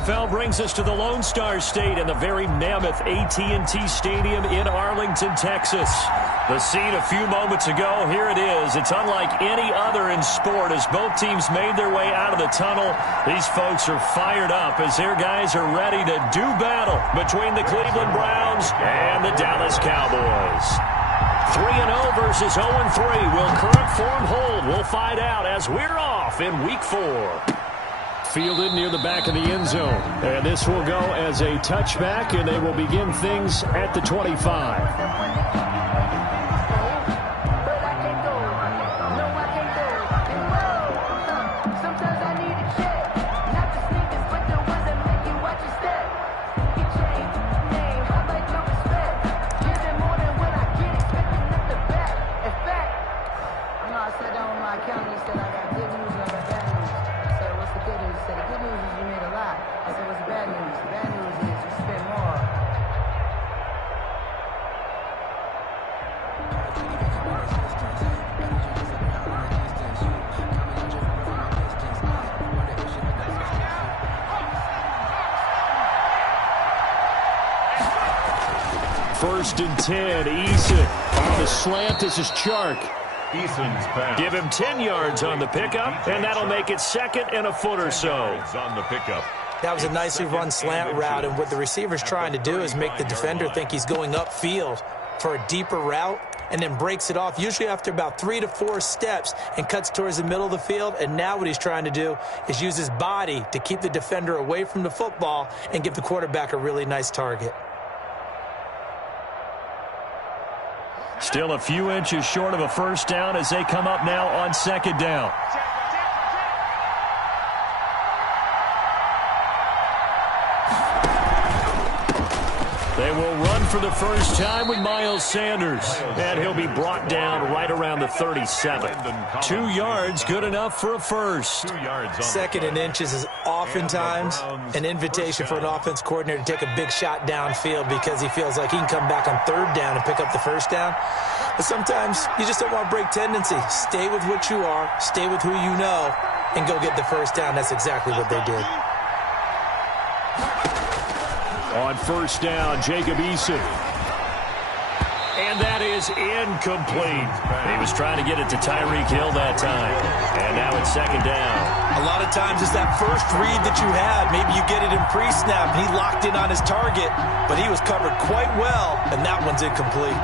NFL brings us to the Lone Star State and the very mammoth AT&T Stadium in Arlington, Texas. The scene a few moments ago, here it is. It's unlike any other in sport as both teams made their way out of the tunnel. These folks are fired up as their guys are ready to do battle between the Cleveland Browns and the Dallas Cowboys. 3-0 versus 0-3. Will current form hold? We'll find out as we're off in Week 4. Fielded near the back of the end zone. And this will go as a touchback, and they will begin things at the 25. First and 10, Eason on the slant. This is Chark. Eason's pass. Give him 10 yards on the pickup, and that'll make it 2nd and a foot or so. On the pickup. That was a nicely run slant route, and what the receiver's trying to do is make the defender think he's going upfield for a deeper route, and then breaks it off, usually after about 3 to 4 steps, and cuts towards the middle of the field. And now what he's trying to do is use his body to keep the defender away from the football and give the quarterback a really nice target. Still a few inches short of a first down as they come up now on 2nd down. They will run for the first time with Miles Sanders. And he'll be brought down right around the 37. 2 yards, good enough for a first. 2 yards. 2nd and inches is oftentimes an invitation for an offense coordinator to take a big shot downfield because he feels like he can come back on 3rd down and pick up the first down. But sometimes you just don't want to break tendency. Stay with what you are, stay with who you know, and go get the first down. That's exactly what they did. On first down, Jacob Eason. And that is incomplete. He was trying to get it to Tyreek Hill that time. And now it's 2nd down. A lot of times it's that first read that you have. Maybe you get it in pre-snap. He locked in on his target, but he was covered quite well, and that one's incomplete.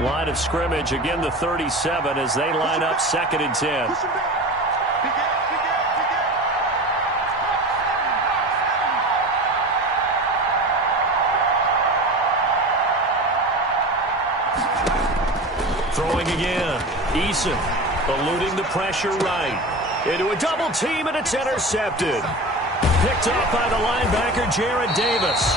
Line of scrimmage, again the 37 as they line up 2nd and 10. Throwing again. Eason eluding the pressure right. Into a double team, and it's intercepted. Picked off by the linebacker, Jarrad Davis.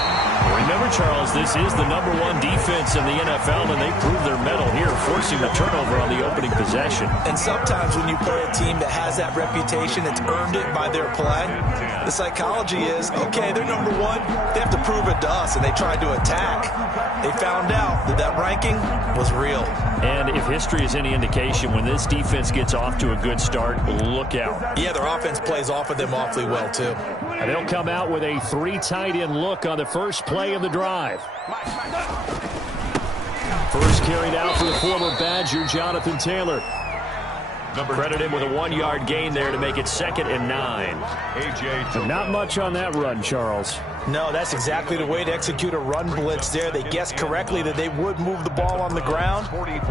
Remember, Charles, this is the #1 defense in the NFL, and they prove their mettle here, forcing the turnover on the opening possession. And sometimes when you play a team that has that reputation, that's earned it by their play, the psychology is, okay, they're #1, they have to prove it to us, and they tried to attack. They found out that that ranking was real. And if history is any indication, when this defense gets off to a good start, look out. Yeah, their offense plays off of them awfully well, too. And they'll come out with a 3 tight end look on the first play of the drive. First carried out for the former Badger, Jonathan Taylor. Credit him with a 1-yard gain there to make it 2nd and 9. Not much on that run, Charles. No, that's exactly the way to execute a run blitz there. They guessed correctly that they would move the ball on the ground,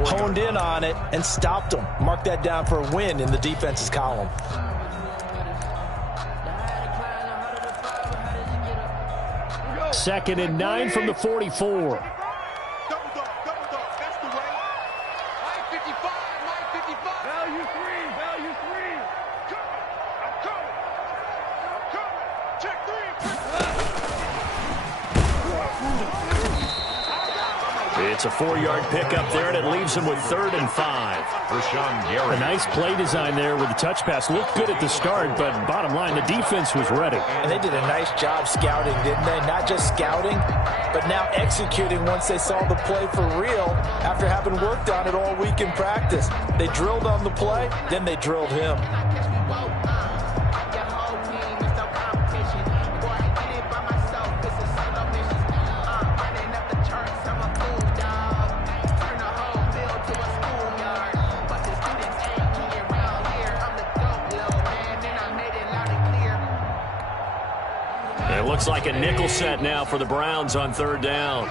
honed in on it, and stopped them. Mark that down for a win in the defense's column. Second and 9 from the 44. It's a 4-yard pickup there, and it leaves them with 3rd and 5. Rashawn Gary. A nice play design there with the touch pass. Looked good at the start, but bottom line, the defense was ready. And they did a nice job scouting, didn't they? Not just scouting, but now executing once they saw the play for real after having worked on it all week in practice. They drilled on the play, then they drilled him. It looks like a nickel set now for the Browns on 3rd down.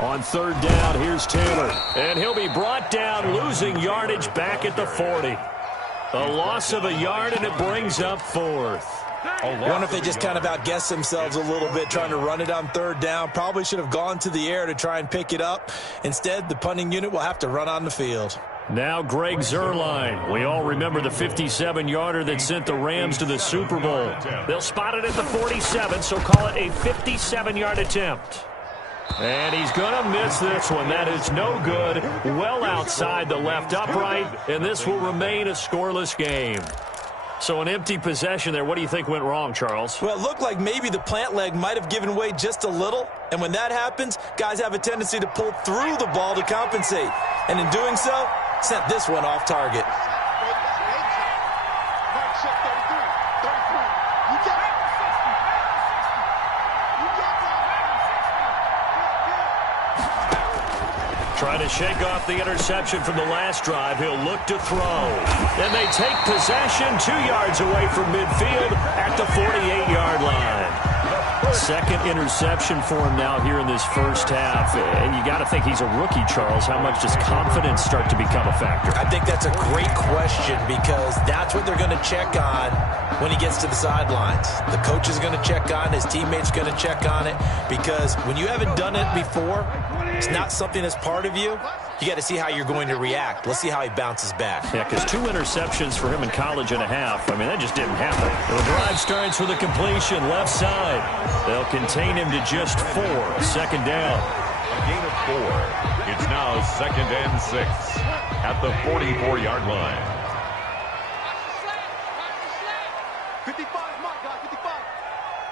On 3rd down, here's Taylor. And he'll be brought down, losing yardage back at the 40. A loss of a yard, and it brings up 4th. I wonder if they just kind of outguessed themselves a little bit trying to run it on 3rd down. Probably should have gone to the air to try and pick it up. Instead, the punting unit will have to run on the field. Now Greg Zuerlein. We all remember the 57-yarder that sent the Rams to the Super Bowl. They'll spot it at the 47, so call it a 57-yard attempt. And he's going to miss this one. That is no good. Well outside the left upright, and this will remain a scoreless game. So an empty possession there. What do you think went wrong, Charles? Well, it looked like maybe the plant leg might have given way just a little. And when that happens, guys have a tendency to pull through the ball to compensate. And in doing so, sent this one off target. Trying to shake off the interception from the last drive. He'll look to throw. Then they take possession 2 yards away from midfield at the 48-yard line. Second interception for him now here in this first half. And you got to think he's a rookie, Charles. How much does confidence start to become a factor? I think that's a great question because that's what they're going to check on when he gets to the sidelines. The coach is going to check on, his teammates going to check on it, because when you haven't done it before, it's not something that's part of you. You got to see how you're going to react. Let's see how he bounces back. Yeah, because 2 interceptions for him in college and a half. I mean, that just didn't happen. The drive starts with a completion left side. They'll contain him to just 4. 2nd down. A gain of 4. It's now 2nd and 6 at the 44-yard line. 55, my God, 55.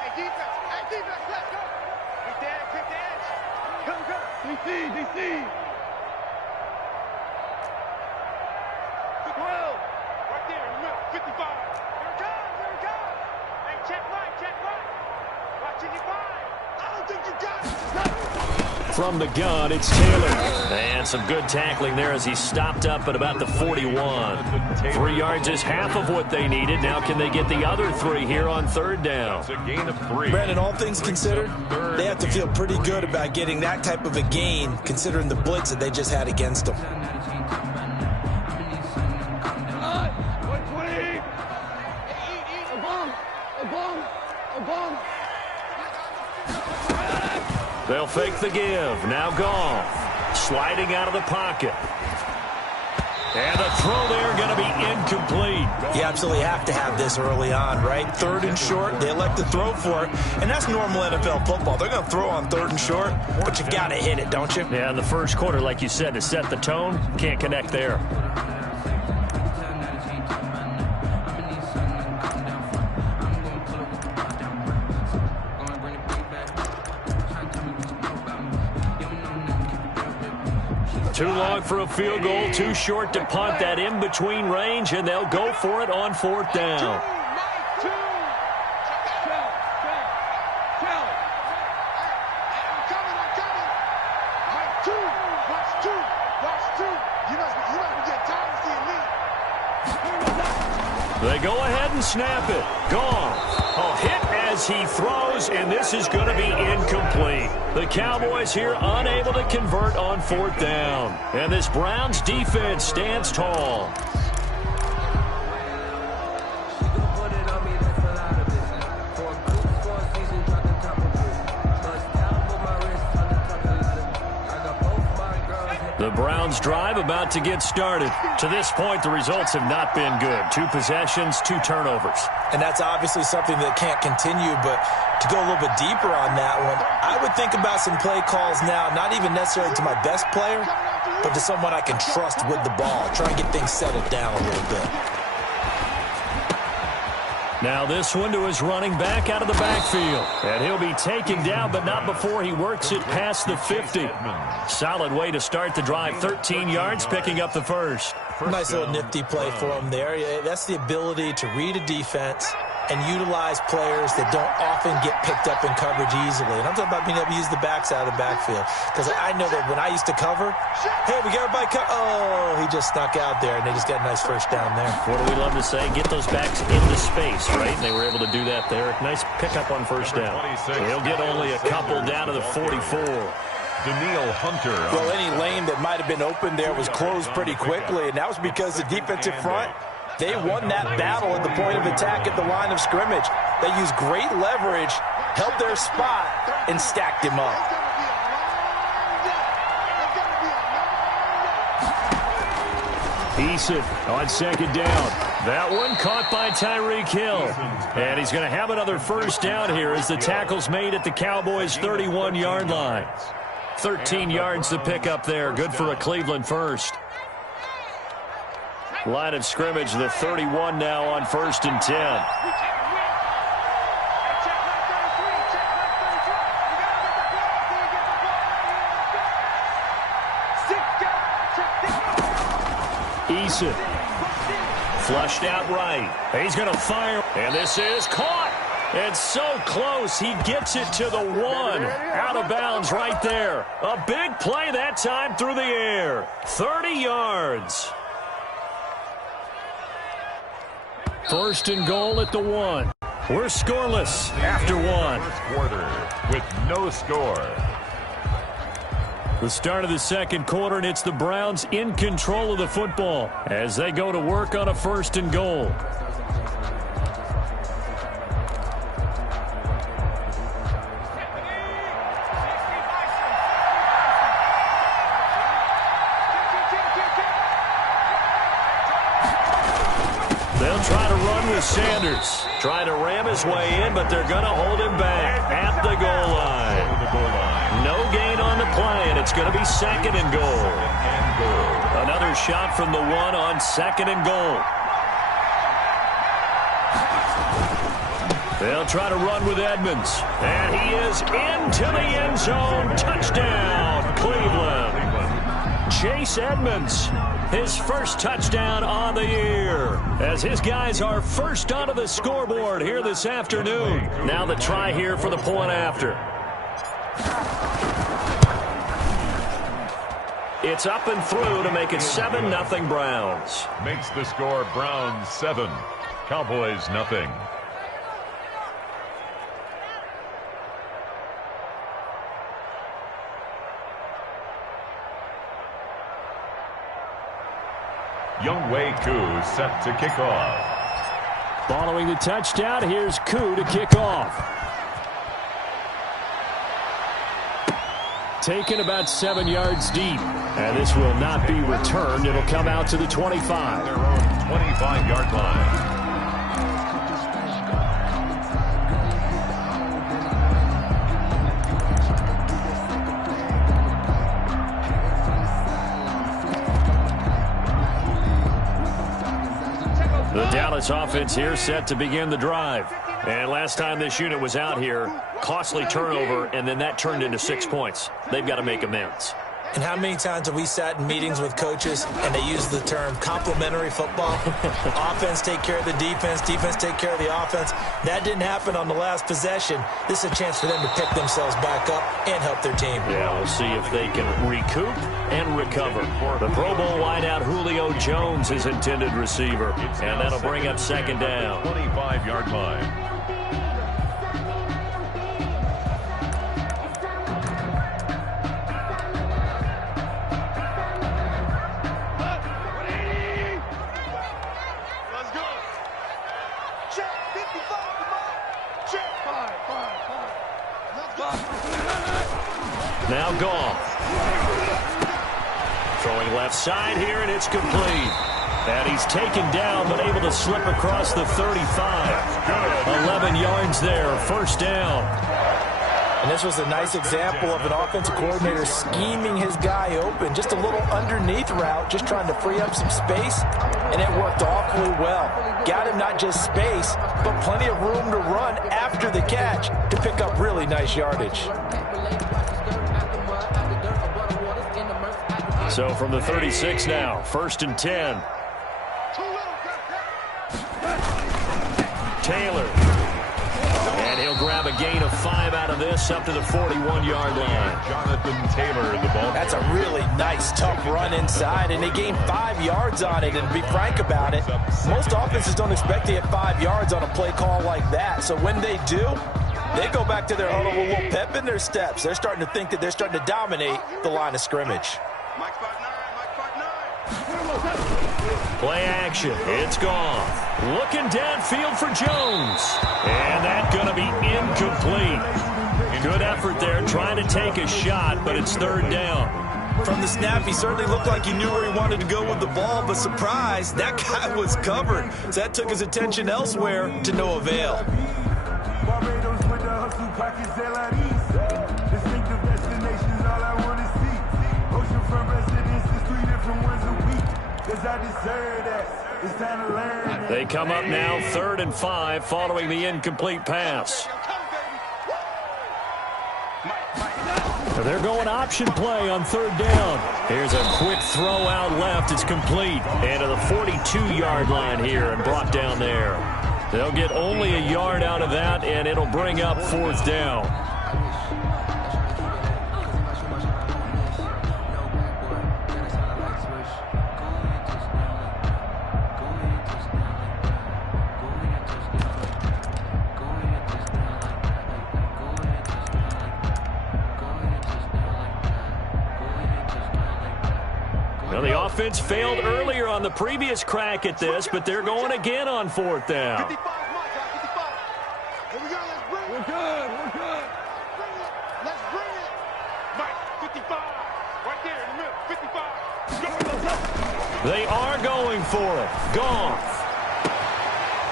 Hey, defense, let's go. He's dead, quick the edge. Go. DC. Good well. Right there in the middle, 55. Here it comes. Hey, check right. Watch it, 5. I don't think you got it. From the gun, it's Taylor. And some good tackling there as he stopped up at about the 41. 3 yards is half of what they needed. Now can they get the other 3 here on 3rd down? It's a gain of 3. Brandon, all things considered, they have to feel pretty good about getting that type of a gain, considering the blitz that they just had against them. They'll fake the give. Now Goff sliding out of the pocket. And the throw there going to be incomplete. You absolutely have to have this early on, right? 3rd and short, they elect to throw for it. And that's normal NFL football. They're going to throw on 3rd and short, but you've got to hit it, don't you? Yeah, in the first quarter, like you said, to set the tone, can't connect there. Too long for a field goal, too short to punt that in-between range, and they'll go for it on 4th down. They go ahead and snap it. Goff. A hit as he throws, and this is going to be incomplete. The Cowboys here unable to convert on 4th down. And this Browns defense stands tall. The Browns drive about to get started. To this point, the results have not been good. 2 possessions, 2 turnovers. And that's obviously something that can't continue, but to go a little bit deeper on that one, I would think about some play calls now, not even necessarily to my best player, but to someone I can trust with the ball. Try and get things settled down a little bit. Now this one to his running back out of the backfield. And he'll be taken down, but not before he works it past the 50. Solid way to start the drive. 13 yards, picking up the first. Nice little nifty play for him there. That's the ability to read a defense and utilize players that don't often get picked up in coverage easily. And I'm talking about being able to use the backs out of the backfield. Because I know that when I used to cover, hey, we got everybody oh, he just snuck out there, and they just got a nice first down there. What do we love to say? Get those backs into space, right? And they were able to do that there. Nice pickup on first down. He'll get only a couple down to the 44. Danielle Hunter. Well, any lane that might have been open there was closed pretty quickly, and that was because the defensive front, they won that battle at the point of attack at the line of scrimmage. They used great leverage, held their spot, and stacked him up. Eason on second down. That one caught by Tyreek Hill. And he's going to have another first down here as the tackle's made at the Cowboys' 31-yard line. 13 yards to pick up there. Good for a Cleveland first. Line of scrimmage, the 31 now on 1st and 10. Eason. Flushed out right. He's going to fire. And this is caught. It's so close. He gets it to the 1. Out of bounds right there. A big play that time through the air. 30 yards. 1st and goal at the 1. We're scoreless after 1. First quarter with no score. The start of the second quarter, and it's the Browns in control of the football as they go to work on a 1st and goal. They'll try to run with Sanders. Trying to ram his way in, but they're going to hold him back at the goal line. No gain on the play, and it's going to be 2nd and goal. Another shot from the 1 on 2nd and goal. They'll try to run with Edmonds. And he is into the end zone. Touchdown, Cleveland. Chase Edmonds, his first touchdown on the year, as his guys are first onto the scoreboard here this afternoon. Now the try here for the point after. It's up and through to make it 7-0 Browns. Makes the score Browns 7, Cowboys nothing. Younghoe Koo set to kick off. Following the touchdown, here's Koo to kick off. Taken about 7 yards deep. And this will not be returned. It'll come out to the 25. Their own 25-yard line. The Dallas offense here set to begin the drive. And last time this unit was out here, costly turnover, and then that turned into 6 points. They've got to make amends. And how many times have we sat in meetings with coaches and they use the term complementary football? Offense take care of the defense, defense take care of the offense. That didn't happen on the last possession. This is a chance for them to pick themselves back up and help their team. Yeah, we'll see if they can recoup and recover. The Pro Bowl wideout Julio Jones is intended receiver, and that'll bring up 2nd down. 25-yard line. Now Goff. Throwing left side here, and it's complete. And he's taken down, but able to slip across the 35. 11 yards there, first down. And this was a nice example of an offensive coordinator scheming his guy open. Just a little underneath route, just trying to free up some space, and it worked awfully well. Got him not just space, but plenty of room to run after the catch to pick up really nice yardage. So from the 36 now, first and 10. Taylor. And he'll grab a gain of 5 out of this up to the 41-yard line. Jonathan Taylor, the ball. That's a really nice, tough run inside, and they gained 5 yards on it. And to be frank about it, most offenses don't expect to get 5 yards on a play call like that. So when they do, they go back to their huddle with a little pep in their steps. They're starting to think that they're starting to dominate the line of scrimmage. Mike 5'9", Mike 5'9". Play action. It's gone. Looking downfield for Jones. And that's going to be incomplete. Good effort there trying to take a shot, but it's third down. From the snap, he certainly looked like he knew where he wanted to go with the ball, but surprise, that guy was covered. So that took his attention elsewhere to no avail. Barbados with the hustle pockets, distinctive destinations, all I want to see. Oceanfront residences, 3 different ones a week. Cause I deserve that. It's time to learn. They come up now, 3rd and 5, following the incomplete pass. They're going option play on 3rd down. Here's a quick throw out left. It's complete. And to the 42-yard line here and brought down there. They'll get only a yard out of that, and it'll bring up 4th down. Well, the offense failed earlier on the previous crack at this, but they're going again on 4th down. 55 is my guy, 55. Here we go, let's bring it. We're good, we're good. Let's bring it. Mike, 55. Right there in the middle, 55. They are going for it. Goff.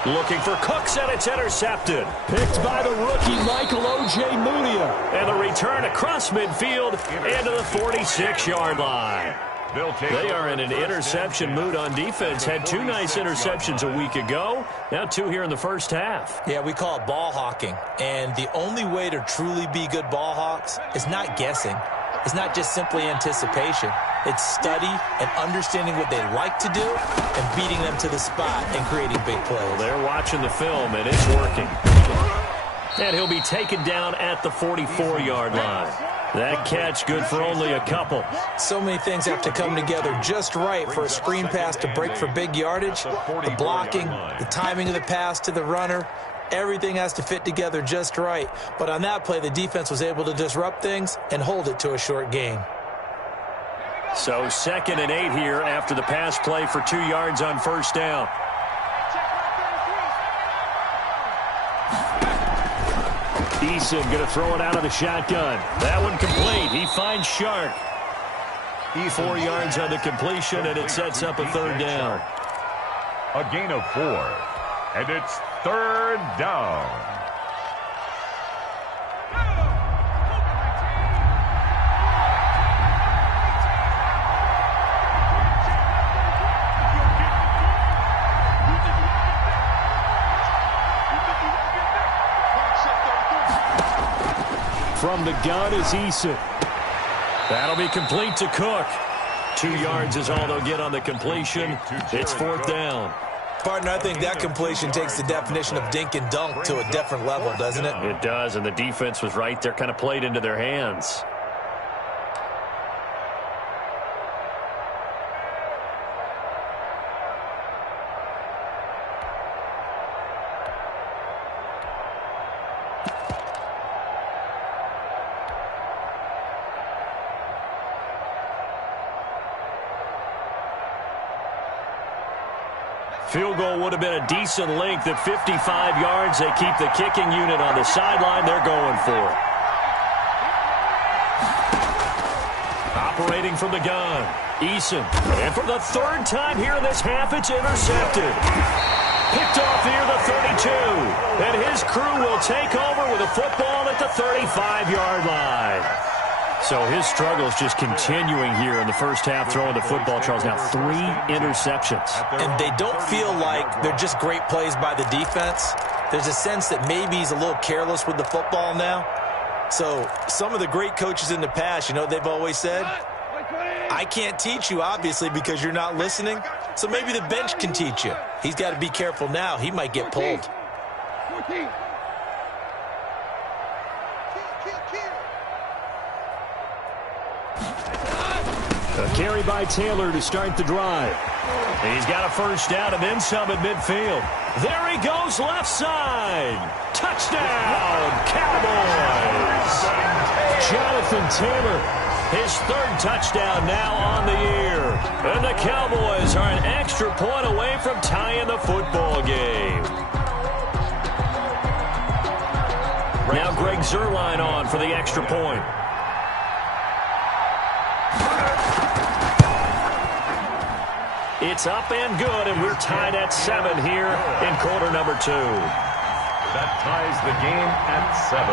Looking for Cooks, and it's intercepted. Picked by the rookie, Michael O.J. Mudia. And the return across midfield into the 46-yard line. They are in an interception mood on defense. Had 2 nice interceptions a week ago. Now 2 here in the first half. Yeah, we call it ball hawking. And the only way to truly be good ball hawks is not guessing. It's not just simply anticipation. It's study and understanding what they like to do and beating them to the spot and creating big plays. Well, they're watching the film, and it's working. And he'll be taken down at the 44-yard line. That catch good for only a couple. So many things have to come together just right for a screen pass to break for big yardage. The blocking, the timing of the pass to the runner, everything has to fit together just right. But on that play, the defense was able to disrupt things and hold it to a short gain. So 2nd and 8 here after the pass play for 2 yards on 1st down. Eason going to throw it out of the shotgun. That one complete. He finds Shark. 4 yards on the completion, and it sets up a 3rd down. A gain of 4. And it's 3rd down. From the gun is Eason. That'll be complete to Cook. 2 yards is all they'll get on the completion. It's 4th down. Partner, I think that completion takes the definition of dink and dunk to a different level, doesn't it? It does, and the defense was right there, kind of played into their hands. Field goal would have been a decent length at 55 yards. They keep the kicking unit on the sideline. They're going for it. Operating from the gun. Eason. And for the third time here in this half, it's intercepted. Picked off near the 32. And his crew will take over with a football at the 35-yard line. So his struggles just continuing here in the first half throwing the football, Charles. Now 3 interceptions. And they don't feel like they're just great plays by the defense. There's a sense that maybe he's a little careless with the football now. So some of the great coaches in the past, you know, they've always said, I can't teach you, obviously, because you're not listening. So maybe the bench can teach you. He's got to be careful now. He might get pulled. 14. A carry by Taylor to start the drive. He's got a first down and then some at midfield. There he goes, left side. Touchdown, Cowboys. Jonathan Taylor, his 3rd touchdown now on the year. And the Cowboys are an extra point away from tying the football game. Now Greg Zuerlein on for the extra point. It's up and good, and we're tied at 7 here in quarter number 2. That ties the game at 7.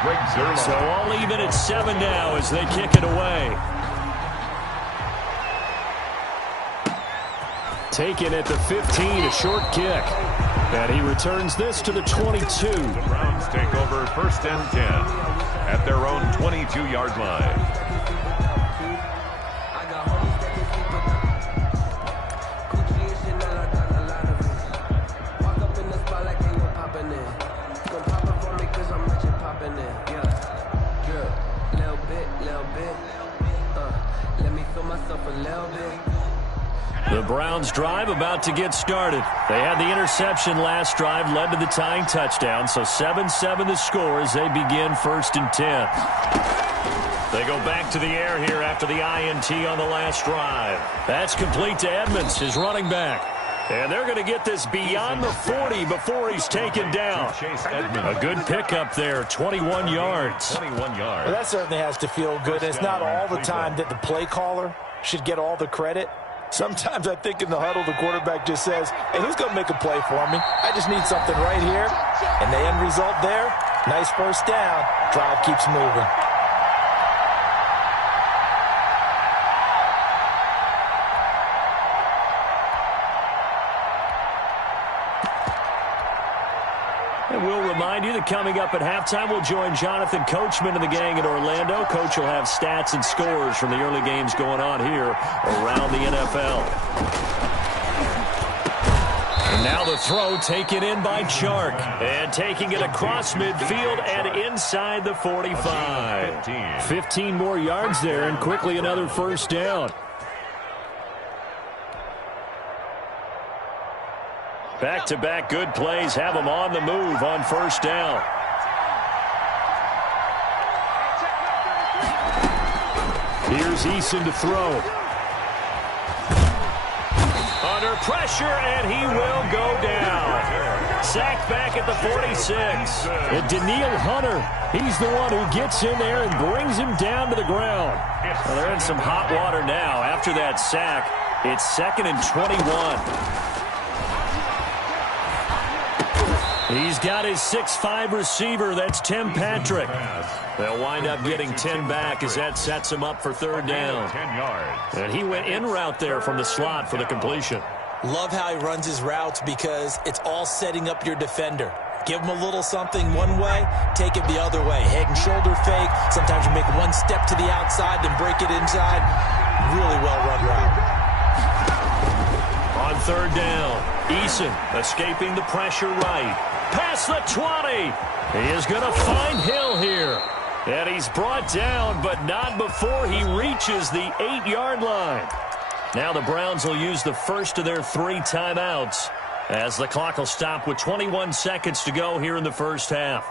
Greg Zuerlein. So all even at 7 now as they kick it away. Taken at the 15, a short kick. And he returns this to the 22. The Browns take over 1st and 10 at their own 22-yard line. The Browns drive about to get started. They had the interception last drive, led to the tying touchdown. So 7-7 the score as they begin 1st and 10. They go back to the air here after the INT on the last drive. That's complete to Edmonds, his running back. And they're going to get this beyond the 40 before he's taken down. A good pickup there, 21 yards. 21 yards. Well, that certainly has to feel good. And it's not all the time that the play caller should get all the credit. Sometimes I think in the huddle, the quarterback just says, hey, who's going to make a play for me? I just need something right here. And the end result there, nice first down. Drive keeps moving. And we'll remind you that coming up at halftime, we'll join Jonathan Coachman and the gang in Orlando. Coach will have stats and scores from the early games going on here around the NFL. And now the throw taken in by Chark. And taking it across midfield and inside the 45. 15 more yards there and quickly another first down. Back-to-back good plays have them on the move on first down. Here's Eason to throw. Under pressure, and he will go down. Sacked back at the 46. And Danielle Hunter, he's the one who gets in there and brings him down to the ground. Well, they're in some hot water now. After that sack, it's 2nd and 21. He's got his 6'5" receiver. That's Tim Patrick. They'll wind up getting 10 back as that sets him up for 3rd down. 10 yards. And he went in route there from the slot for the completion. Love how he runs his routes because it's all setting up your defender. Give him a little something one way, take it the other way. Head and shoulder fake. Sometimes you make one step to the outside, then break it inside. Really well-run route. On 3rd down, Eason escaping the pressure right. Past the 20. He is going to find Hill here. And he's brought down, but not before he reaches the 8-yard line. Now the Browns will use the first of their 3 timeouts as the clock will stop with 21 seconds to go here in the first half.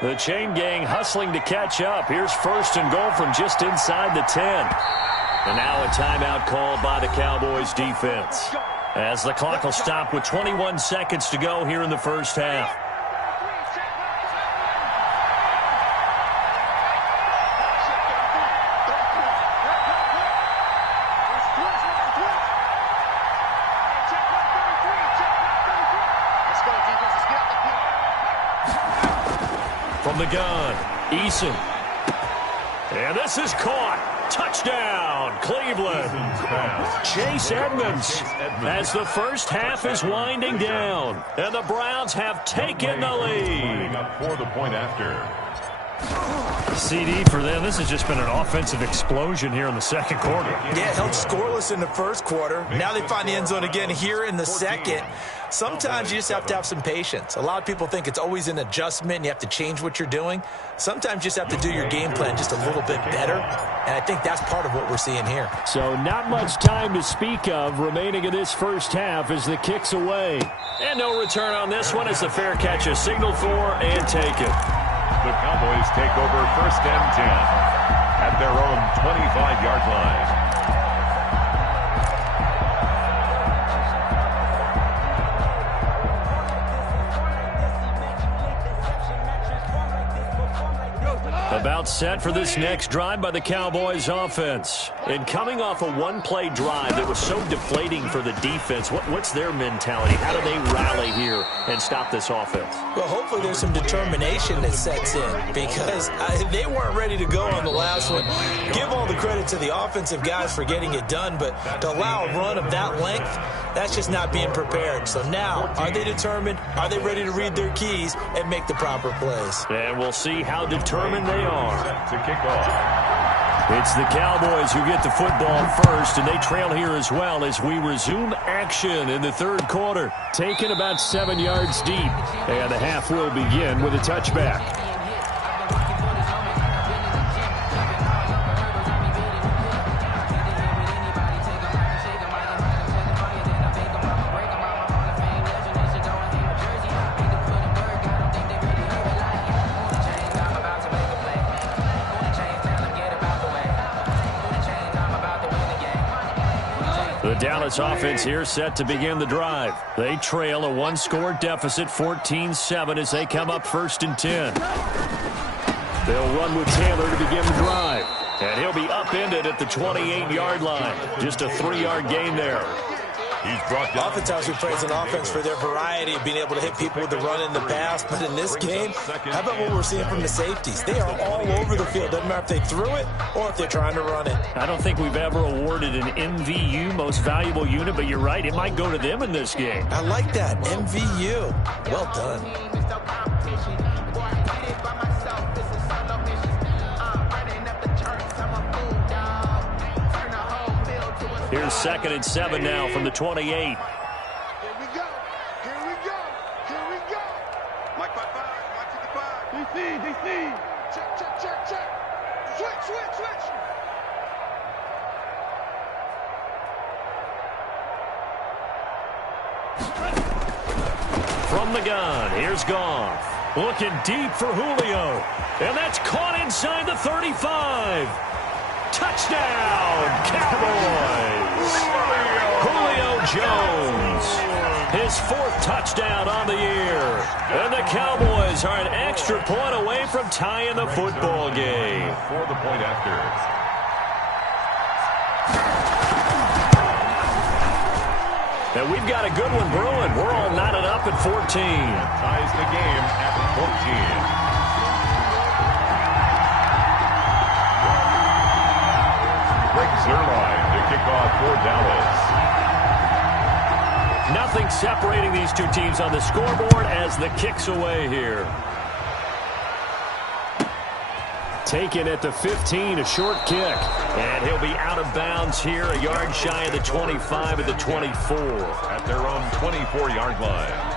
The chain gang hustling to catch up. Here's first and goal from just inside the 10. And now a timeout called by the Cowboys defense, as the clock will stop with 21 seconds to go here in the first half. From the gun, Eason. And this is caught. Touchdown, Cleveland. Chase Edmonds as the first half is winding down. And the Browns have taken the lead. For the point after. CD for them. This has just been an offensive explosion here in the second quarter. Yeah, held scoreless in the first quarter. Now they find the end zone again here in the second. Sometimes you just have to have some patience. A lot of people think it's always an adjustment and you have to change what you're doing. Sometimes you just have to do your game plan just a little bit better, and I think that's part of what we're seeing here. So not much time to speak of remaining in this first half as the kick's away. And no return on this one as the fair catch is signaled for and taken. The Cowboys take over first and 10 at their own 25-yard line. About set for this next drive by the Cowboys offense. And coming off a one-play drive that was so deflating for the defense, what's their mentality? How do they rally here and stop this offense? Well, hopefully there's some determination that sets in, because they weren't ready to go on the last one. Give all the credit to the offensive guys for getting it done, but to allow a run of that length, that's just not being prepared. So now, are they determined? Are they ready to read their keys and make the proper plays? And we'll see how determined they are. To kick off. It's the Cowboys who get the football first, and they trail here as well as we resume action in the third quarter. Taken about 7 yards deep, and the half will begin with a touchback. The Dallas offense here set to begin the drive. They trail a one-score deficit, 14-7, as they come up first and 10. They'll run with Taylor to begin the drive. And he'll be upended at the 28-yard line. Just a 3-yard gain there. He's brought down. Oftentimes we praise an offense for their variety of being able to hit people with the run in the pass, but in this game, how about what we're seeing from the safeties? They are all over the field. Doesn't matter if they threw it or if they're trying to run it. I don't think we've ever awarded an MVU, most valuable unit, but you're right, it might go to them in this game. I like that, MVU. Well done. Here's 2nd and 7 now from the 28. Here we go. Here we go. Here we go. Mike 55. Mike 55. DC. Check, check, check, check. Switch, switch, switch. From the gun, here's Goff. Looking deep for Julio. And that's caught inside the 35. Touchdown, Cowboys! Julio Jones, his 4th touchdown on the year. And the Cowboys are an extra point away from tying the football game. For the point after. And we've got a good one brewing. We're all knotted up at 14. Ties the game at 14. Zerline to kick off for Dallas. Nothing separating these two teams on the scoreboard as the kick's away here. Taken at the 15, a short kick. And he'll be out of bounds here, a yard shy of the 25 at the 24. At their own 24-yard line.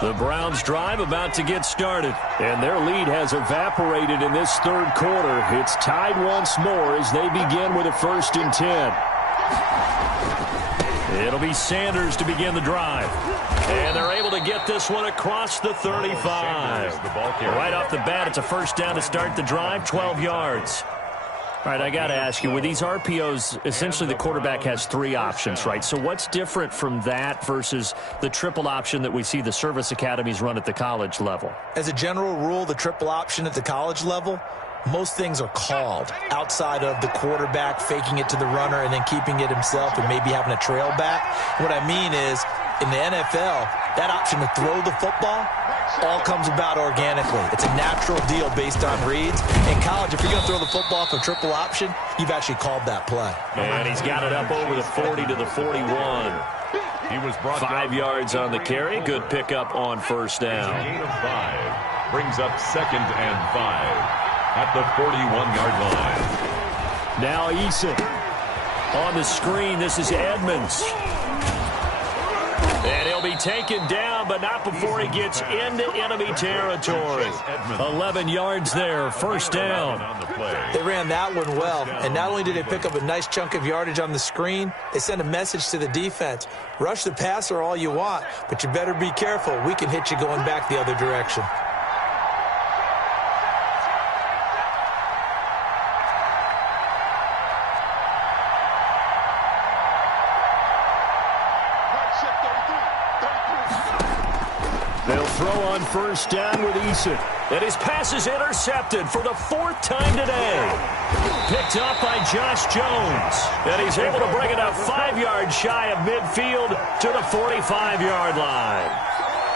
The Browns drive about to get started, and their lead has evaporated in this third quarter. It's tied once more as they begin with a 1st and 10. It'll be Sanders to begin the drive. And they're able to get this one across the 35. Right off the bat, it's a first down to start the drive, 12 yards. All right, I got to ask you, with these RPOs, essentially the quarterback has 3 options, right? So what's different from that versus the triple option that we see the service academies run at the college level? As a general rule, the triple option at the college level, most things are called outside of the quarterback faking it to the runner and then keeping it himself and maybe having a trail back. What I mean is, in the NFL, that option to throw the football all comes about organically. It's a natural deal based on reads. In college, if you're going to throw the football for triple option, you've actually called that play. And he's got it up over the 40 to the 41. He was brought 5 yards on the carry. Good pickup on first down. Gain of 5. Brings up 2nd and 5 at the 41-yard line. Now Eason on the screen. This is Edmonds. And he'll be taken down, but not before he gets into enemy territory. 11 yards there, first down. They ran that one well, and not only did they pick up a nice chunk of yardage on the screen, they sent a message to the defense. Rush the passer all you want, but you better be careful. We can hit you going back the other direction. They'll throw on first down with Eason. And his pass is intercepted for the 4th time today. Picked up by Josh Jones. And he's able to bring it up 5 yards shy of midfield to the 45-yard line.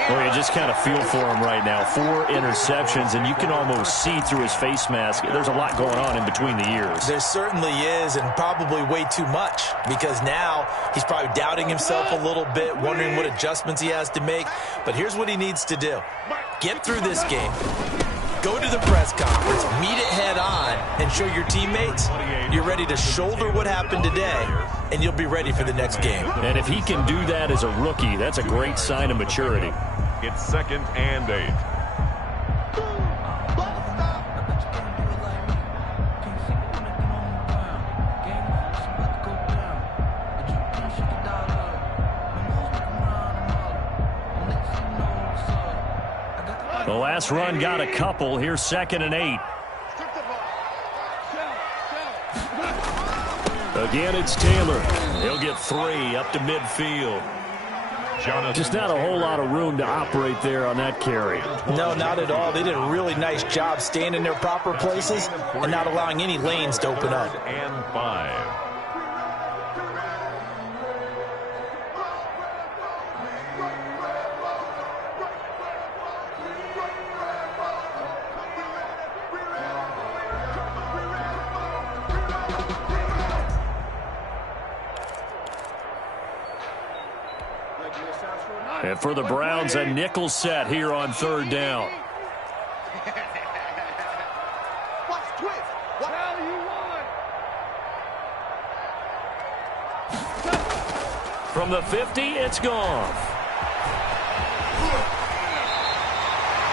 Well, you just kind of feel for him right now. 4 interceptions, and you can almost see through his face mask. There's a lot going on in between the ears. There certainly is, and probably way too much, because now he's probably doubting himself a little bit, wondering what adjustments he has to make. But here's what he needs to do. Get through this game. Go to the press conference, meet it head on, and show your teammates you're ready to shoulder what happened today, and you'll be ready for the next game. And if he can do that as a rookie, that's a great sign of maturity. It's 2nd and 8. The last run got a couple. Here's 2nd and 8. Again, it's Taylor. He'll get 3 up to midfield. Just not a whole lot of room to operate there on that carry. No, not at all. They did a really nice job staying in their proper places and not allowing any lanes to open up. And 5. And for the Browns, a nickel set here on 3rd down. From the 50, it's gone.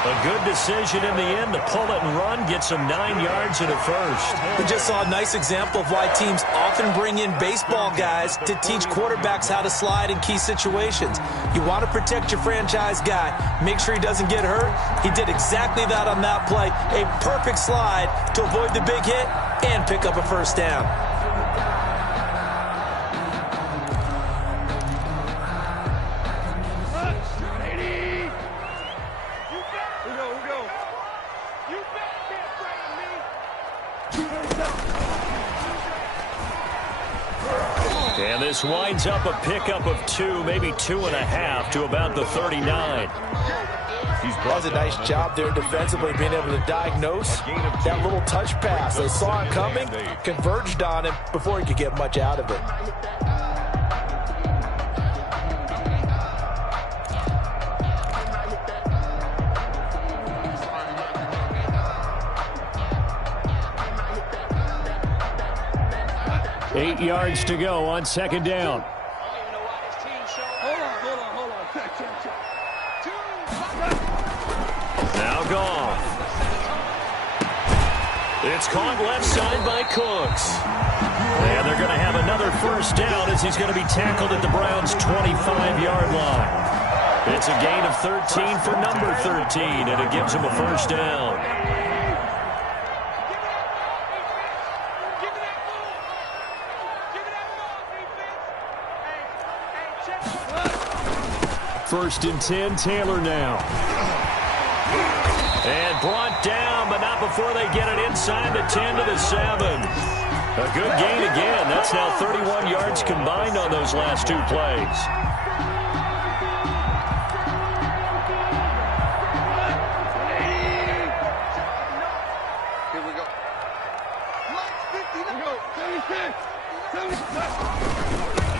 A good decision in the end to pull it and run, get some 9 yards in a first. We just saw a nice example of why teams often bring in baseball guys to teach quarterbacks how to slide in key situations. You want to protect your franchise guy. Make sure he doesn't get hurt. He did exactly that on that play. A perfect slide to avoid the big hit and pick up a first down. And this winds up a pickup of 2, maybe 2.5 to about the 39. Does a nice job there defensively, being able to diagnose that little touch pass. They saw it coming, converged on him before he could get much out of it. Eight yards to go on 2nd down. Now Goff. It's caught left side by Cooks. And they're going to have another first down as he's going to be tackled at the Browns' 25-yard line. It's a gain of 13 for number 13, and it gives him a first down. First and 10, Taylor now. And brought down, but not before they get it inside the 10 to the 7. A good gain again. That's now 31 yards combined on those last two plays. Here we go.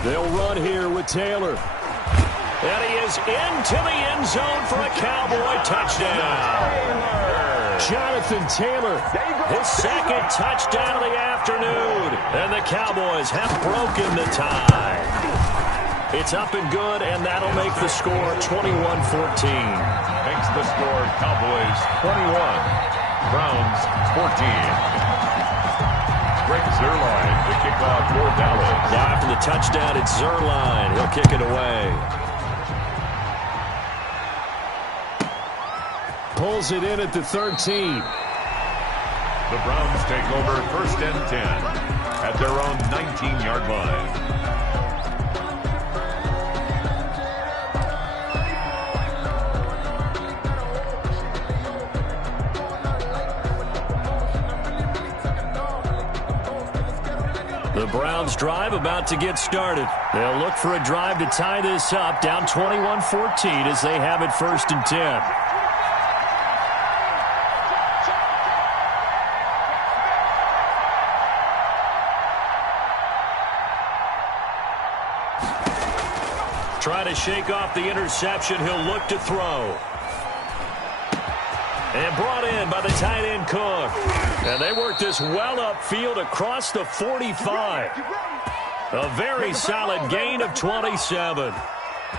They'll run here with Taylor. And he is into the end zone for a Cowboy touchdown. Jonathan Taylor, his second touchdown of the afternoon. And the Cowboys have broken the tie. It's up and good, and that'll make the score 21-14. Makes the score Cowboys 21, Browns 14. Greg Zuerlein, the kickoff for Dallas. Now after the touchdown, it's Zuerlein. He'll kick it away. Pulls it in at the 13. The Browns take over first and 10 at their own 19-yard line. The Browns drive about to get started. They'll look for a drive to tie this up, down 21-14 as they have it first and 10. Trying to shake off the interception. He'll look to throw. And brought in by the tight end Cook. And they work this well upfield across the 45. A very solid gain of 27.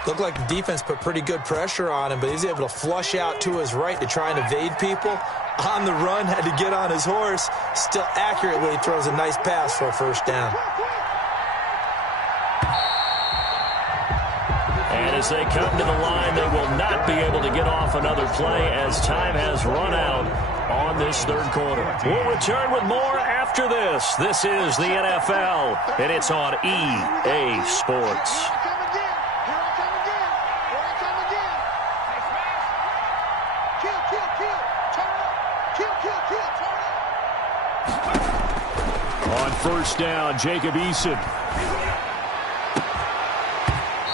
Looked like the defense put pretty good pressure on him, but he's able to flush out to his right to try and evade people. On the run, had to get on his horse. Still accurately throws a nice pass for a first down. And as they come to the line, they will not be able to get off another play as time has run out on this third quarter. We'll return with more after this. This is the NFL, and it's on EA Sports. On first down, Jacob Eason.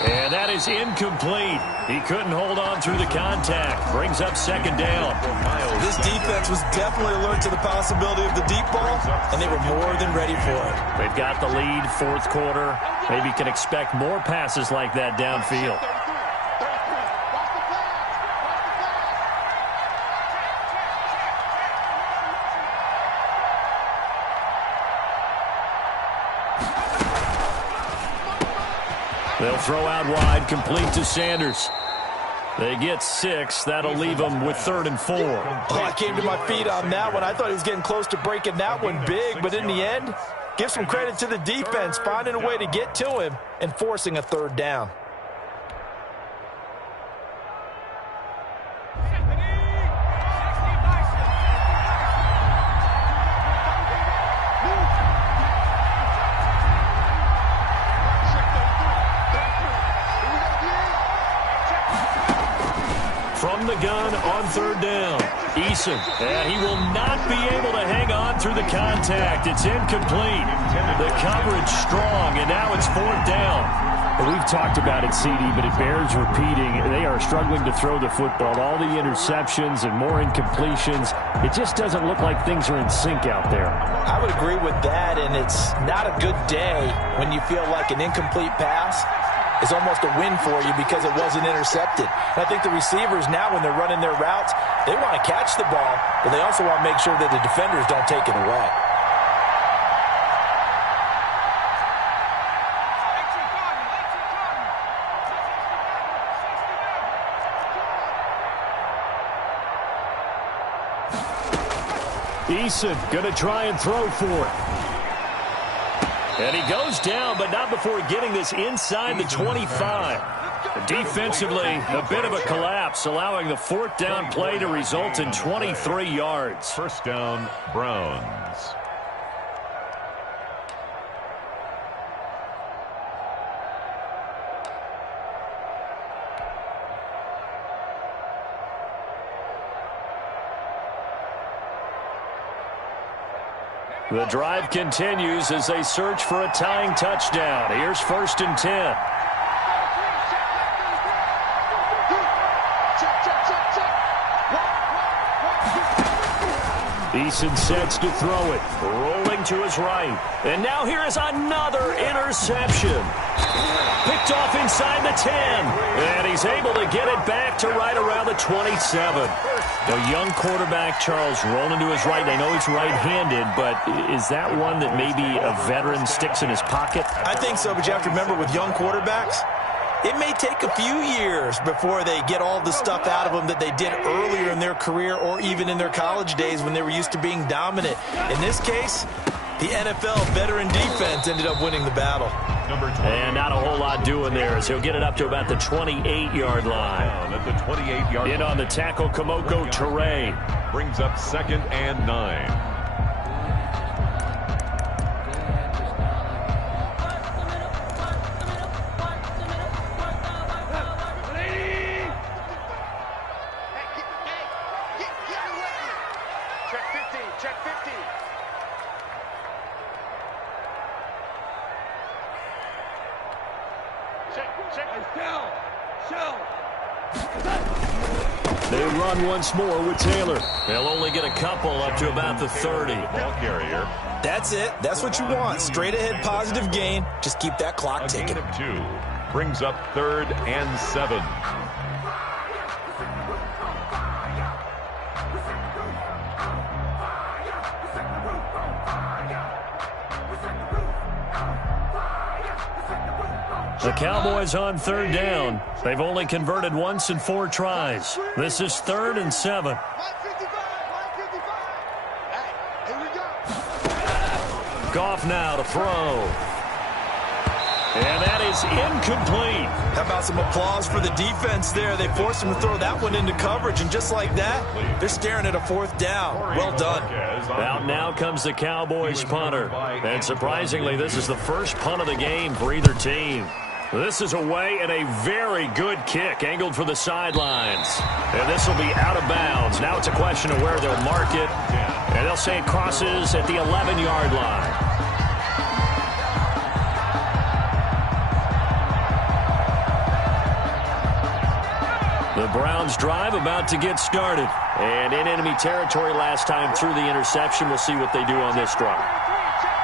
And that is incomplete. He couldn't hold on through the contact. Brings up second down. This defense was definitely alert to the possibility of the deep ball, and they were more than ready for it. They've got the lead, fourth quarter. Maybe can expect more passes like that downfield. They'll throw out wide, complete to Sanders. They get 6. That'll leave them with 3rd and 4. Oh, I came to my feet on that one. I thought he was getting close to breaking that one big, but in the end, give some credit to the defense, finding a way to get to him and forcing a third down. From the gun on third down, Eason, and he will not be able to hang on through the contact. It's incomplete. The coverage strong, and now it's 4th down. Well, we've talked about it, CD, but it bears repeating. They are struggling to throw the football. All the interceptions and more incompletions. It just doesn't look like things are in sync out there. I would agree with that, and it's not a good day when you feel like an incomplete pass is almost a win for you because it wasn't intercepted. And I think the receivers now, when they're running their routes, they want to catch the ball, but they also want to make sure that the defenders don't take it away. Eason going to try and throw for it. And he goes down, but not before getting this inside the 25. Defensively, a bit of a collapse, allowing the fourth down play to result in 23 yards. First down, Browns. The drive continues as they search for a tying touchdown. Here's 1st and 10. Eason sets to throw it, rolling to his right. And now here is another interception. Picked off inside the 10. And he's able to get it back to right around the 27. A young quarterback, Charles, rolling to his right. I know he's right-handed, but is that one that maybe a veteran sticks in his pocket? I think so, but you have to remember with young quarterbacks, it may take a few years before they get all the stuff out of them that they did earlier in their career or even in their college days when they were used to being dominant. In this case, the NFL veteran defense ended up winning the battle. And not a whole lot doing there as he'll get it up to about the 28-yard line. At the 28-yard in on the tackle, Kamoko Toure. Brings up 2nd and 9. They run once more with Taylor. They'll only get a couple up to about the 30. Ball carrier. That's it. That's what you want. Straight ahead positive gain. Just keep that clock ticking. 2. Brings up 3rd and 7. The Cowboys on 3rd down. They've only converted once in 4 tries. This is 3rd and 7. Goff now to throw. And that is incomplete. How about some applause for the defense there? They forced him to throw that one into coverage, and just like that, they're staring at a 4th down. Well done. Out now comes the Cowboys punter. And surprisingly, this is the first punt of the game for either team. This is away and a very good kick angled for the sidelines. And this will be out of bounds. Now it's a question of where they'll mark it. And they'll say it crosses at the 11-yard line. The Browns drive about to get started. And in enemy territory last time through the interception. We'll see what they do on this drive.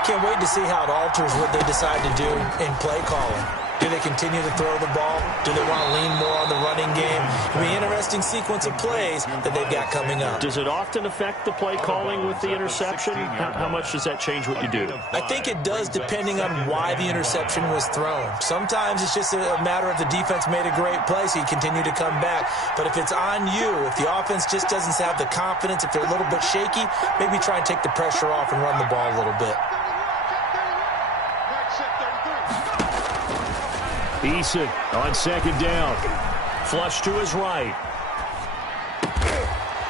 Can't wait to see how it alters what they decide to do in play calling. Do they continue to throw the ball? Do they want to lean more on the running game? It'll be an interesting sequence of plays that they've got coming up. Does it often affect the play calling with the interception? How much does that change what you do? I think it does depending on why the interception was thrown. Sometimes it's just a matter of the defense made a great play, so you continue to come back. But if it's on you, if the offense just doesn't have the confidence, if they're a little bit shaky, maybe try and take the pressure off and run the ball a little bit. Eason on 2nd down. Flush to his right.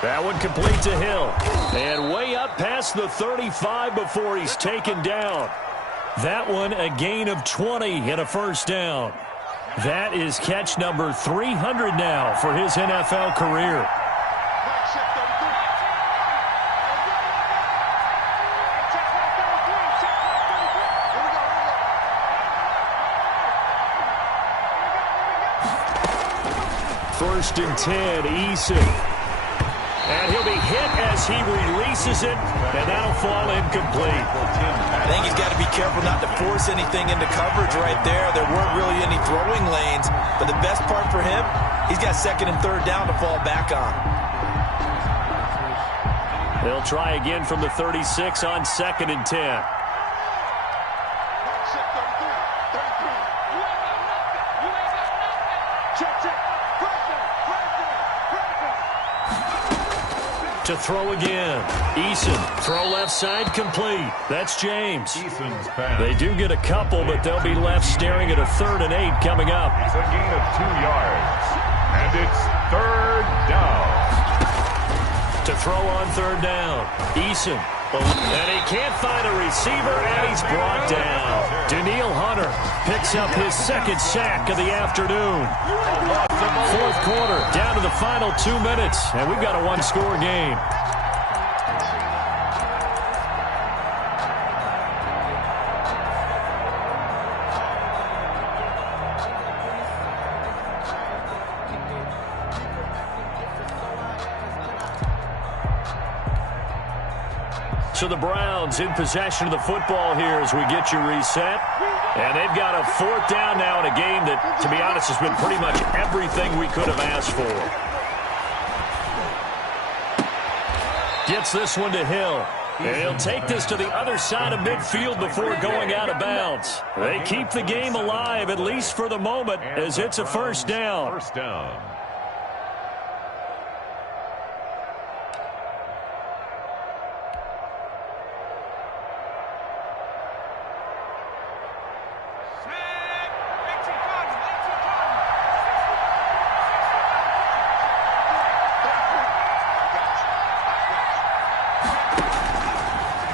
That one complete to Hill. And way up past the 35 before he's taken down. That one a gain of 20 and a 1st down. That is catch number 300 now for his NFL career. First and 10, Eason. And he'll be hit as he releases it, and that'll fall incomplete. I think he's got to be careful not to force anything into coverage right there. There weren't really any throwing lanes, but the best part for him, he's got 2nd and 3rd down to fall back on. They'll try again from the 36 on 2nd and 10. To throw again. Eason, throw left side, complete. That's James. Eason's pass. They do get a couple, but they'll be left staring at a 3rd and 8 coming up. It's a gain of 2 yards. And it's 3rd down. To throw on 3rd down. Eason. And he can't find a receiver, and he's brought down. Danielle Hunter picks up his 2nd sack of the afternoon. 4th quarter, down to the final 2 minutes, and we've got a 1-score game. So the Browns in possession of the football here as we get you reset. And they've got a 4th down now in a game that, to be honest, has been pretty much everything we could have asked for. Gets this one to Hill. And he'll take this to the other side of midfield before going out of bounds. They keep the game alive, at least for the moment, as it's a 1st down. 1st down.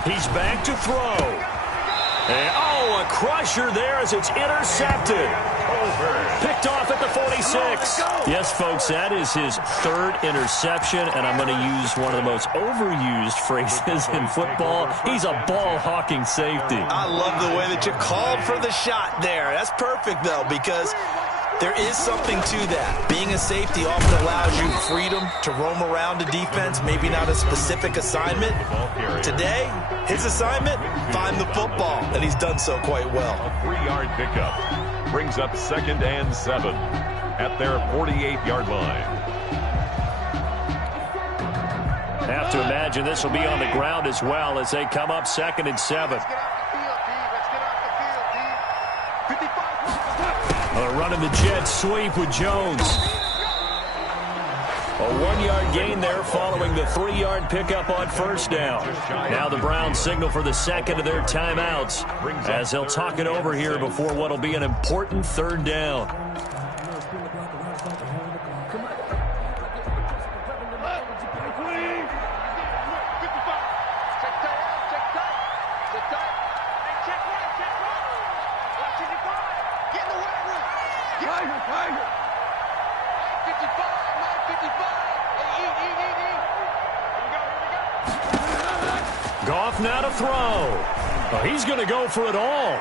He's back to throw. And, a crusher there as it's intercepted. Picked off at the 46. Yes, folks, that is his 3rd interception, and I'm going to use one of the most overused phrases in football. He's a ball-hawking safety. I love the way that you called for the shot there. That's perfect, though, because there is something to that. Being a safety often allows you freedom to roam around a defense, maybe not a specific assignment. Today, his assignment, find the football, and he's done so quite well. A 3-yard pickup brings up 2nd and 7 at their 48-yard line. Have to imagine this will be on the ground as well as they come up 2nd and 7. Running the jet sweep with Jones. A 1-yard gain there following the 3-yard pickup on 1st down. Now the Browns signal for the 2nd of their timeouts as they'll talk it over here before what will be an important 3rd down. Goff now to throw. Oh, he's going to go for it all.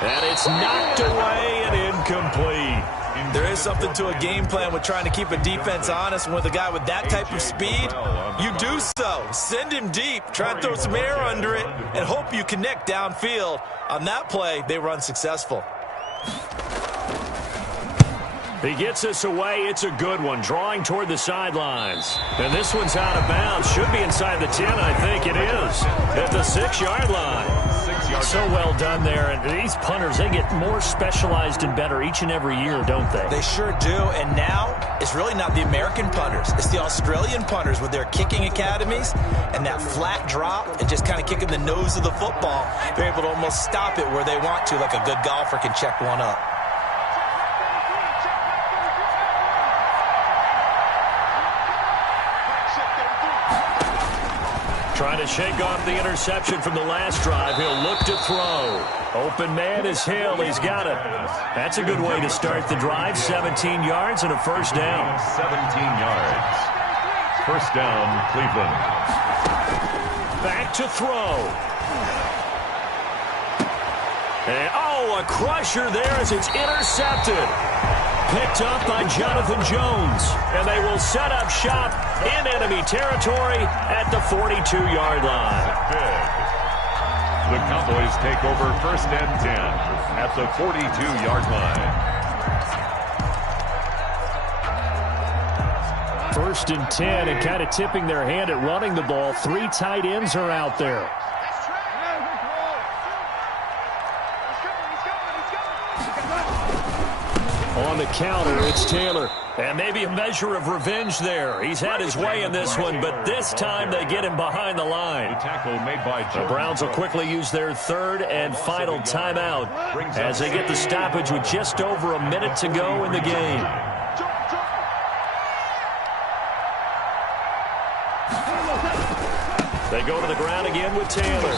And it's knocked away and incomplete. There is something to a game plan with trying to keep a defense honest. And with a guy with that type of speed, you do so. Send him deep. Try and throw some air under it and hope you connect downfield. On that play, they were unsuccessful. He gets this away. It's a good one, drawing toward the sidelines. And this one's out of bounds. Should be inside the 10, I think it is. At the 6-yard line. So well done there. And these punters, they get more specialized and better each and every year, don't they? They sure do. And now, it's really not the American punters. It's the Australian punters with their kicking academies and that flat drop and just kind of kicking the nose of the football. They're able to almost stop it where they want to, like a good golfer can check one up. Trying to shake off the interception from the last drive. He'll look to throw. Open man is Hill. He's got it. That's a good way to start the drive. 17 yards and a 1st down. 17 yards. 1st down, Cleveland. Back to throw. And, a crusher there as it's intercepted. Picked up by Jonathan Jones. And they will set up shop in enemy territory at the 42-yard line. The Cowboys take over 1st and 10 at the 42-yard line. 1st and 10 and kind of tipping their hand at running the ball. 3 tight ends are out there. On the counter, it's Taylor. And maybe a measure of revenge there. He's had his way in this one, but this time they get him behind the line. The tackle made by The Browns will quickly use their third and final timeout as they get the stoppage with just over a minute to go in the game. They go to the ground again with Taylor.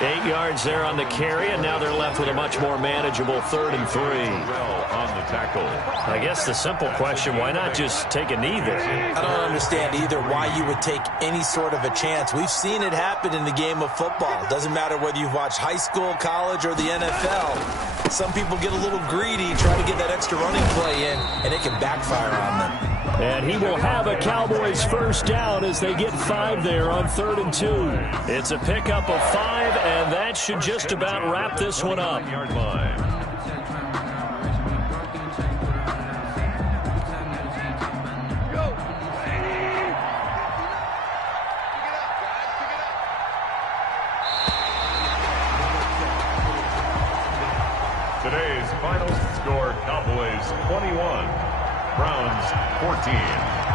8 yards there on the carry, and now they're left with a much more manageable 3rd and 3. on the tackle. I guess the simple question, why not just take a knee there? I don't understand either why you would take any sort of a chance. We've seen it happen in the game of football. Doesn't matter whether you've watched high school, college, or the NFL. Some people get a little greedy, try to get that extra running play in, and it can backfire on them. And he will have a Cowboys first down as they get 5 there on 3rd and 2. It's a pickup of 5, and that should just about wrap this one up. Yard line. Today's final score, Cowboys 21, Browns 14.